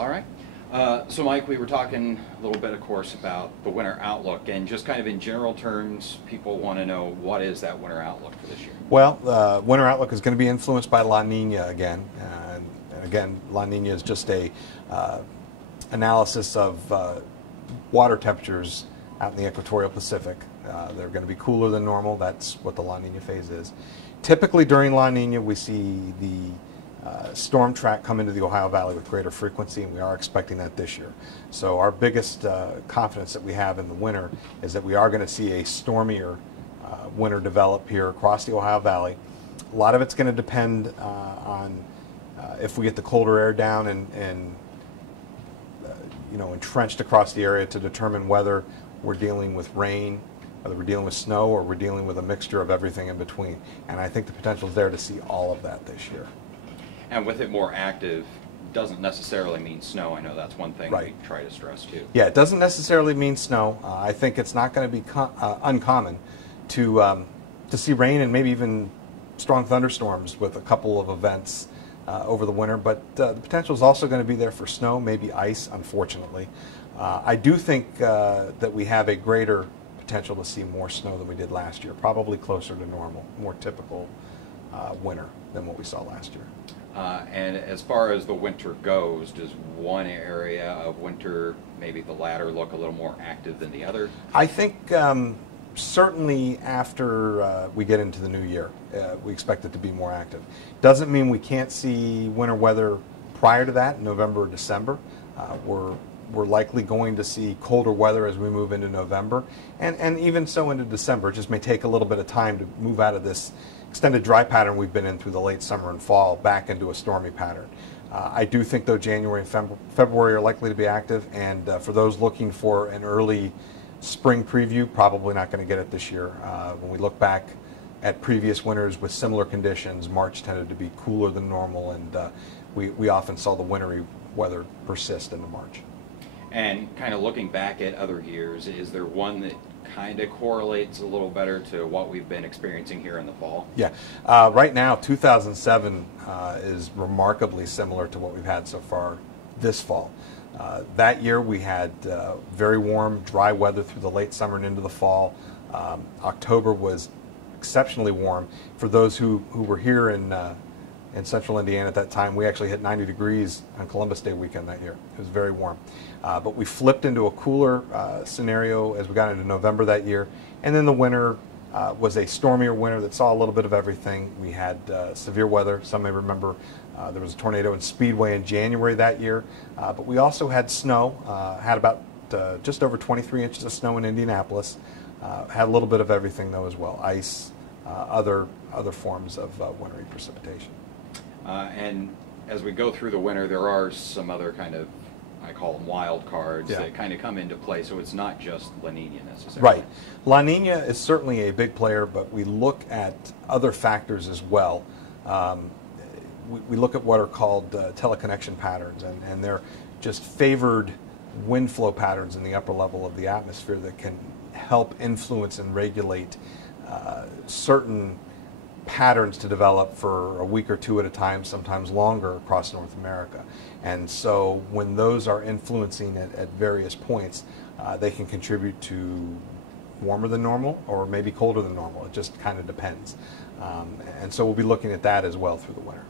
All right. So Mike, we were talking a little bit, of course, about the winter outlook, and just kind of in general terms, people want to know, what is that winter outlook for this year? Well, winter outlook is going to be influenced by La Nina again. And again, La Nina is just a analysis of water temperatures out in the equatorial Pacific. They're going to be cooler than normal. That's what the La Nina phase is. Typically during La Nina, we see the storm track come into the Ohio Valley with greater frequency, and we are expecting that this year. So our biggest confidence that we have in the winter is that we are going to see a stormier winter develop here across the Ohio Valley. A lot of it's going to depend on if we get the colder air down and entrenched across the area to determine whether we're dealing with rain, whether we're dealing with snow, or we're dealing with a mixture of everything in between. And I think the potential is there to see all of that this year. And with it more active, doesn't necessarily mean snow. I know that's one thing we try to stress too. Yeah, it doesn't necessarily mean snow. I think it's not going to be uncommon to see rain and maybe even strong thunderstorms with a couple of events over the winter. But the potential is also going to be there for snow, maybe ice, unfortunately. I do think that we have a greater potential to see more snow than we did last year, probably closer to normal, more typical winter than what we saw last year. And as far as the winter goes, does one area of winter, maybe the latter, look a little more active than the other? I think certainly after we get into the new year, we expect it to be more active. Doesn't mean we can't see winter weather prior to that, November or December. We're likely going to see colder weather as we move into November, and even so into December. It just may take a little bit of time to move out of this extended dry pattern we've been in through the late summer and fall back into a stormy pattern. I do think, though, January and February are likely to be active, and for those looking for an early spring preview, probably not going to get it this year. When we look back at previous winters with similar conditions, March tended to be cooler than normal, and we often saw the wintry weather persist into March. And kind of looking back at other years, is there one that kind of correlates a little better to what we've been experiencing here in the fall? Yeah. Right now, 2007 is remarkably similar to what we've had so far this fall. That year we had very warm, dry weather through the late summer and into the fall. October was exceptionally warm. For those who were here in central Indiana at that time, we actually hit 90 degrees on Columbus Day weekend that year. It was very warm. But we flipped into a cooler scenario as we got into November that year. And then the winter was a stormier winter that saw a little bit of everything. We had severe weather. Some may remember there was a tornado in Speedway in January that year. But we also had snow, had about just over 23 inches of snow in Indianapolis. Had a little bit of everything, though, as well. Ice, other forms of wintry precipitation. And as we go through the winter, there are some other kind of, I call them wild cards, that kind of come into play, so it's not just La Nina necessarily. Right. La Nina is certainly a big player, but we look at other factors as well. We look at what are called teleconnection patterns, and they're just favored wind flow patterns in the upper level of the atmosphere that can help influence and regulate certain patterns to develop for a week or two at a time, sometimes longer, across North America. And so when those are influencing at various points, they can contribute to warmer than normal or maybe colder than normal. It just kind of depends. And so we'll be looking at that as well through the winter.